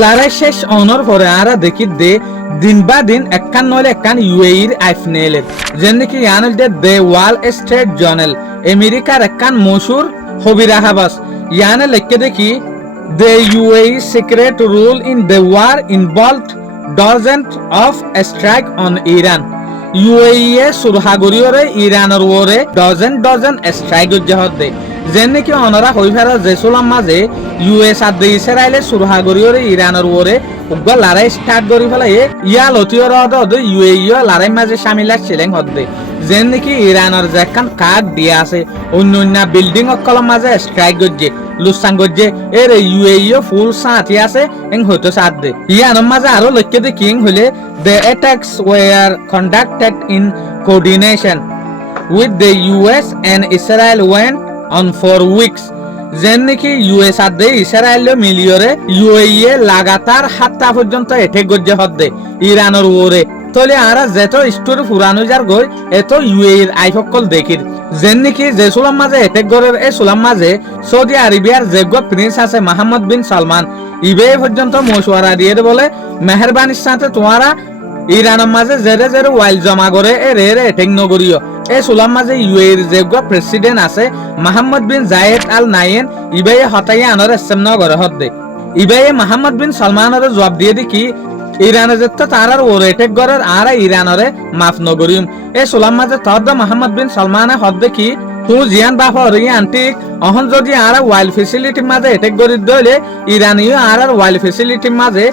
লড়াই শেষ অনর পরে আরা দেখি দে দিন বা দিন একখান নইলে একখান ইউএইর আইফ নেলের যেন নাকি ইয়ানল দে ওয়াল স্ট্রিট জার্নাল আমেরিকার একখান মশহুর খবির হাবাস ইয়ানে লেখকে দেখি the UAE secret rule in the war involved dozens of strikes on Iran. UAE সুরহাগরিয়রে ইরানের ওরে ডজন স্ট্রাইক জহদে যেন নাকি অনরা হই ফেরা জেসুলাম মাঝে ইউএস আর ইসরায়েলের সুরহাগরিয়রে ইরানের ওরে উগ্র লড়াই স্টার্ট করি ফেলাই ইয়া লতিয়র হদ UAE লড়াই মাঝে সামিল ছিলেন হদে যেন নাকি ইরানের যেখান কাক দিয়ে আছে অন্য অন্য বিল্ডিং অকলম মাঝে স্ট্রাইক গজ্জে লুসান গজ্জে এর UAE ফুল সাথী আছে এং হইতো সাথ দে ইয়ানোর মাঝে আরো লক্ষ্য দেখি হইলে the attacks were conducted in coordination with the US and Israel went on for weeks যেন নাকি ইউএস আর দে ইসরায়েল মিলিয়রে UAE লাগাতার হাত্তা পর্যন্ত এঠে গজ্জে হদে ইরানের ওরে তলে আরা যেত স্টোরি পুরানো যার গই এত ইউএইর আইফকল দেখির যেন নাকি যে সুলাম মাঝে এটেক গরের এই সুলাম মাঝে সৌদি আরবিয়ার যোগ্য প্রিন্স আছে মোহাম্মদ বিন সালমান ইবে পর্যন্ত মশওয়ারা দিয়ে বলে মেহরবানির সাথে তোমারা ইরানের মাঝে জেরে জেরে ওয়াইল জমা করে এ রে রে এটেক নগরীয় এই সুলাম মাঝে ইউএইর যোগ্য প্রেসিডেন্ট আছে মোহাম্মদ বিন জায়েদ আল নাইয়েন ইবে হতাইয়া আনর এসেম নগরে হদ্দে ইবে মোহাম্মদ বিন সালমানের জবাব দিয়ে দেখি ইরানে যেত তারার ওর এটেক গরের আর ইরানরে মাফ নগরিম এ সুলাম মাঝে তদ মোহাম্মদ বিন সালমানে হদ দেখি তুই জিয়ান বাফর আন্টিক অহন যদি আর ওয়াইল ফেসিলিটির মাঝে এটেক গরি দইলে ইরানিও আর ওয়াইল ফেসিলিটির মাঝে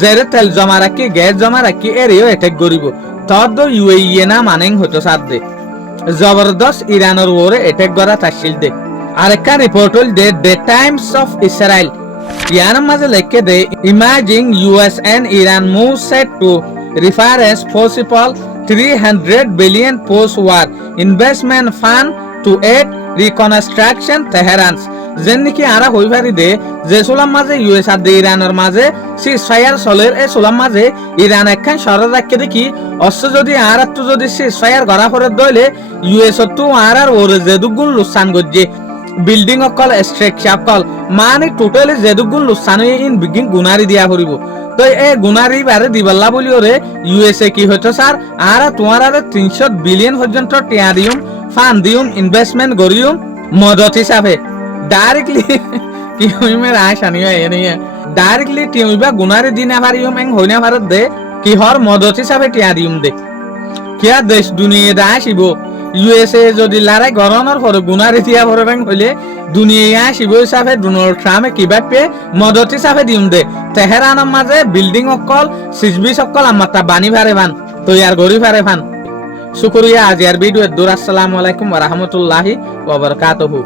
জেরে তেল জমা রাখি গ্যাস জমা রাখি এরিও এটেক গরিব তদ UAE না মানেন হতো সাথে জবরদস্ত ইরানের ওরে এটেক গরা তাসিল দে আরেকটা রিপোর্ট হল দে টাইমস অফ ইসরায়েল ইয়ানের মাঝে লেখকে দে imaging US and Iran move set to reference possible 300 billion post-war investment fund to aid reconstruction Tehran যেন নাকি আরা হই পারি দে যে সুলাম মাঝে US আর ইরানের মাঝে সিজফায়ার চলের এই সুলাম মাঝে ইরান একখান শরত রাখকে দেখি অস্ত্র যদি আর একটু যদি সিজফায়ার গড়া করে দইলে US তো আর ওরে যে দুগুণ লুসান গজ্জে বিল্ডিং অকল স্ট্রাকচার কল মানে totally যেদুগুণ Luschan in begin Gunari দিয়া করিব তো এই গুনারি বারে দিবাল্লা বলি ওরে USA কি হইতো স্যার আর তোমার আর 300 বিলিয়ন পর্যন্ত টিয়া দিউম ফান্ড দিউম ইনভেস্টমেন্ট করিউম মদত হিসাবে ডাইরেক্টলি কি হইমে রায় শানিও এনিয়ে ডাইরেক্টলি টিউবা গুনারি দিনা পারিউম এং হইনা ভারত দে কি হর মদত হিসাবে টিয়া দিউম দে কিয়া দেশ দুনিয়া আসিব USA যদি লড়াই গরনের পরে গুনারি দিয়া ভরবেন হইলে দুনিয়া আসিব হিসাবে ডোনাল্ড ট্রাম্পে কিবা পে মদত হিসাবে দিউম দে তেহরানের মাঝে বিল্ডিং অকল সিজবি সকল আমারটা বানি ভারে ভান তৈয়ার গরি ভারে ভান শুকরিয়া আজিয়ার ভিডিও দূর আসসালামু আলাইকুম ওয়া রাহমাতুল্লাহি ওয়া বারাকাতুহু।